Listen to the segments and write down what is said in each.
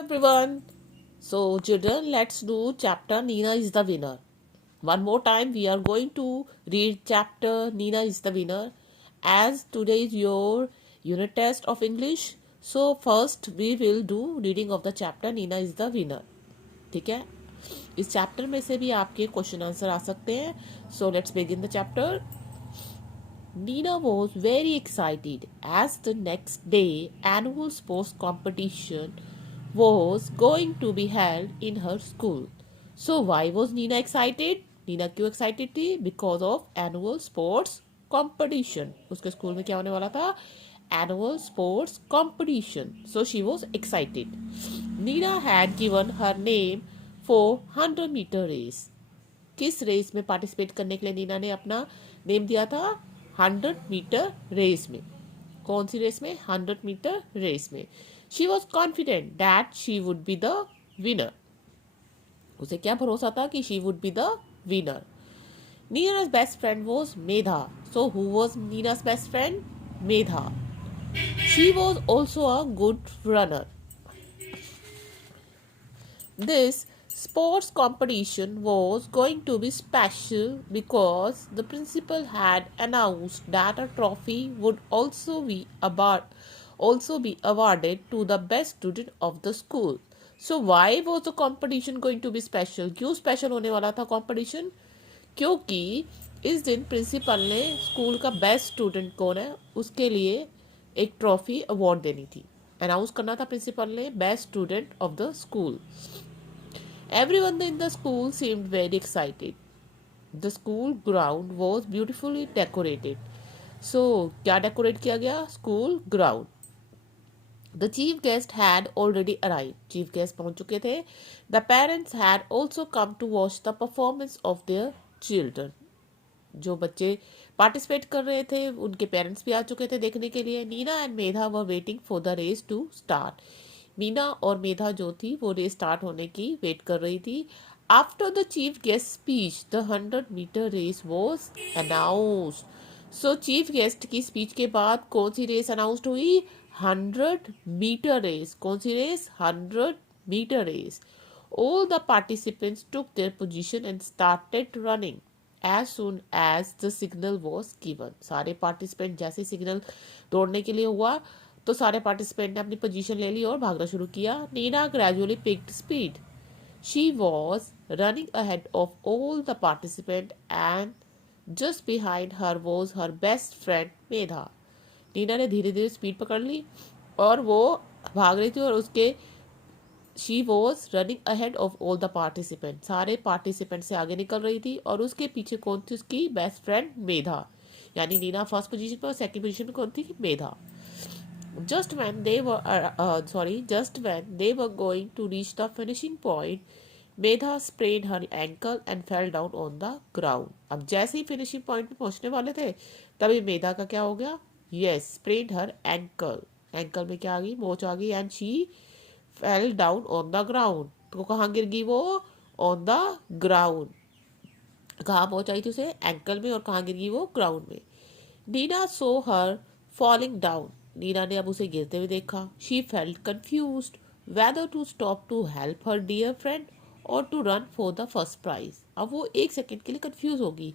Everyone. So, children, let's do chapter Nina is the winner. One more time, we are going to read chapter Nina is the winner as today is your unit test of English. So, first we will do reading of the chapter Nina is the winner. ठीक है, इस chapter में से भी आपके question answer आ सकते हैं. So let's begin the chapter. Nina was very excited as the next day annual sports competition was going to be held in her school. So why was Nina excited? Nina क्यों excited थी? Because of annual sports competition. उसके school में क्या होने वाला था? Annual sports competition. So she was excited. Nina had given her name for 100-meter race. किस race में पार्टिसिपेट करने के लिए नीना ने अपना नेम दिया था? 100-मीटर रेस में. कौन सी रेस में? 100-मीटर रेस में. She was confident that she would be the winner. उसे क्या भरोसा था कि she would be the winner. Neena's best friend was Medha. So who was Neena's best friend? Medha. She was also a good runner. This sports competition was going to be special because the principal had announced that a trophy would also be awarded to the best student of the school. So why was the competition going to be special? क्यों special होने वाला था competition? क्योंकि इस दिन principal ने school का best student कौन है उसके लिए एक ट्रॉफी अवार्ड देनी थी. अनाउंस करना था प्रिंसिपल ने best student of the school. Everyone in the school seemed very excited. The school ground was beautifully decorated. So, क्या डेकोरेट किया गया? School ground. The chief guest had already arrived. Chief guest पहुंच चुके थे. The parents had also come to watch the performance of their children. जो बच्चे participate कर रहे थे उनके पेरेंट्स भी आ चुके थे देखने के लिए. Neena and Medha were waiting for the race to start. Meena और मेधा जो थी वो रेस स्टार्ट होने की वेट कर रही थी. After the chief guest speech the 100-मीटर race was announced. So chief guest की स्पीच के बाद कौन सी रेस अनाउंस्ड हुई? 100-मीटर रेस. कौन सी रेस? 100-मीटर race. All the participants took their position and started running as soon as the signal was given. सारे पार्टिसिपेंट जैसे सिग्नल दौड़ने के लिए हुआ तो सारे पार्टिसिपेंट ने अपनी पोजीशन ले ली और भागना शुरू किया. Neena gradually picked speed. She was running ahead of all the participant and just behind her was her best friend Medha. Neena ने धीरे धीरे स्पीड पकड़ ली और वो भाग रही थी और उसके she was running ahead of all the participant. सारे पार्टिसिपेंट से आगे निकल रही थी और उसके पीछे कौन थी? उसकी बेस्ट फ्रेंड मेधा. यानी नीना फर्स्ट पोजीशन पर और सेकंड पोजीशन में कौन थी? मेधा. Just when they were going to reach the finishing point, Medha sprained her ankle and fell down on the ground. अब जैसे ही फिनिशिंग पॉइंट पे पहुंचने वाले थे तभी मेधा का क्या हो गया? Yes, sprained her ankle. Ankle में क्या आ गई? मोच आ गई. And she fell down on the ground. तो कहाँ गिर गई वो? On the ground. कहाँ मोच आई थी उसे? एंकल में. और कहाँ गिर गई वो? ग्राउंड में. Nina saw her falling down. Neena ने अब उसे गिरते हुए देखा. She felt confused whether to stop to help her dear friend और to run for the first prize. अब वो एक सेकंड के लिए कंफ्यूज होगी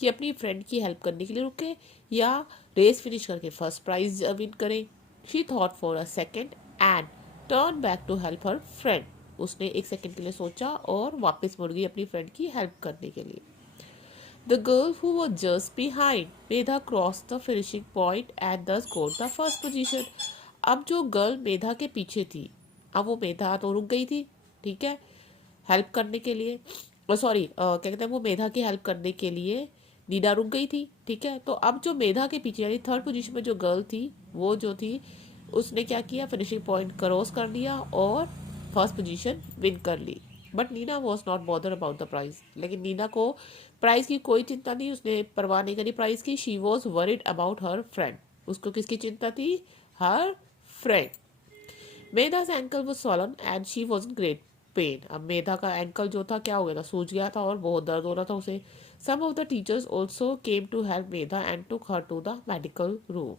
कि अपनी फ्रेंड की हेल्प करने के लिए रुके या रेस फिनिश करके फर्स्ट प्राइज विन करें. She thought for a second and turn back to help her friend. उसने एक सेकंड के लिए सोचा और वापस मुड़ गई अपनी फ्रेंड की हेल्प करने के लिए. The girl who was just behind Medha crossed the finishing point and thus got the first position. अब जो गर्ल मेधा के पीछे थी अब वो मेधा तो रुक गई थी. ठीक है, हेल्प करने के लिए. सॉरी क्या कहते हैं, वो मेधा की हेल्प करने के लिए नीना रुक गई थी. ठीक है, तो अब जो मेधा के पीछे यानी थर्ड पोजीशन में जो गर्ल थी वो जो थी उसने क्या किया? फिनिशिंग पॉइंट क्रॉस कर लिया और फर्स्ट पोजीशन विन कर ली. But Neena was not bother about the prize. लेकिन नीना को प्राइज की कोई चिंता नहीं, उसने परवाह नहीं करी प्राइज की. She was worried about her friend. उसको किसकी चिंता थी? Her friend. Medha's ankle was swollen and she was in great pain. अब मेधा का एंकल जो था क्या हो गया था? सूज गया था और बहुत दर्द हो रहा था उसे. Some of the teachers also came to help Medha and took her to the medical room.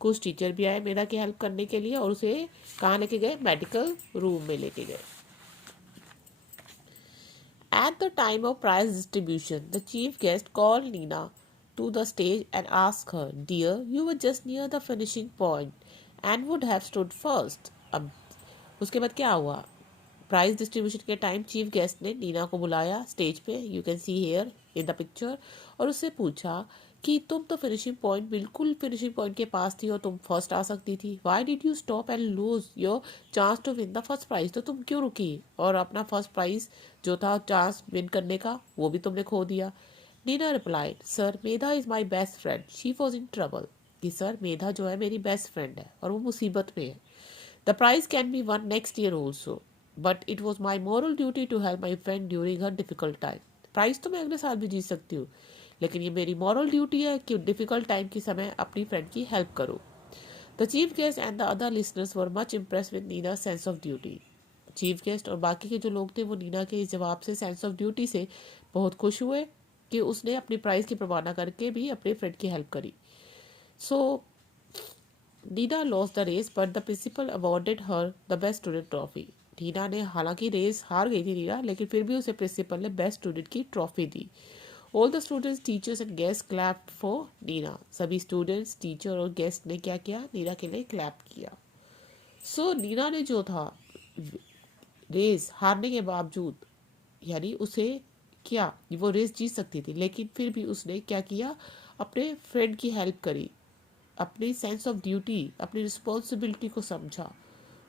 कुछ टीचर भी आए मीना की हेल्प करने के लिए और उसे कहाँ लेके गए, मेडिकल रूम में लेके गए. At the time of prize distribution, the chief guest called Nina to the stage and asked her, "Dear, you were just near the finishing point and would have stood first." अब उसके बाद क्या हुआ, prize distribution के time chief guest ने नीना को बुलाया stage पे, you can see here in the picture, और उससे पूछा कि तुम तो फिनिशिंग पॉइंट, बिल्कुल फिनिशिंग पॉइंट के पास थी और तुम फर्स्ट आ सकती थी. Why did you stop and lose your chance to win the first prize. तो तुम क्यों रुकी और अपना फर्स्ट प्राइज जो था चांस विन करने का वो भी तुमने खो दिया. Neena replied, sir Medha is my best friend, she was in trouble. कि सर मेधा जो है मेरी बेस्ट फ्रेंड है और वो मुसीबत में है. The prize can be won next year also, but it was my moral duty to help my friend during her difficult time. Prize तो मैं अगले साल भी जीत सकती हूँ, लेकिन ये मेरी मॉरल ड्यूटी है कि डिफिकल्ट टाइम के समय अपनी फ्रेंड की हेल्प करूँ. The chief guest and the other listeners were much impress with Neena sense of duty. Chief guest और बाकी के जो लोग थे वो नीना के इस जवाब से, सेंस ऑफ ड्यूटी से बहुत खुश हुए कि उसने अपनी प्राइज की परवाह न करके भी अपने फ्रेंड की हेल्प करी. So Neena lost the race but the principal awarded her the best student trophy. Neena ने, हालांकि रेस हार गई थी नीना, लेकिन फिर भी उसे प्रिंसिपल ने बेस्ट स्टूडेंट की ट्रॉफी दी. All the students, teachers and guest clapped for Neena. सभी स्टूडेंट्स, टीचर और गेस्ट ने क्या किया, नीना के लिए क्लैप किया. सो नीना ने जो था रेस हारने के बावजूद, यानी उसे क्या, वो रेस जीत सकती थी लेकिन फिर भी उसने क्या किया, अपने फ्रेंड की हेल्प करी, अपनी सेंस ऑफ ड्यूटी, अपनी रिस्पॉन्सिबिलिटी को समझा.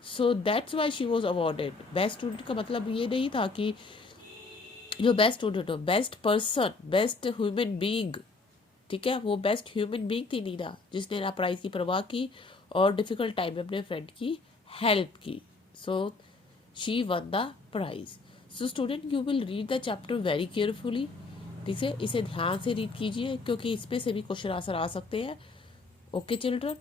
So that's why she was awarded best student. का मतलब ये नहीं था कि जो बेस्ट स्टूडेंट हो, best person, best human being, ठीक है, वो बेस्ट ह्यूमन बीइंग थी नीना, जिसने ना प्राइज की परवाह की और डिफिकल्ट टाइम में अपने फ्रेंड की हेल्प की. So she won the prize. So student, you will read the chapter very carefully. ठीक है, इसे ध्यान से रीड कीजिए क्योंकि इसमें से भी क्वेश्चन आंसर आ सकते हैं. Okay children.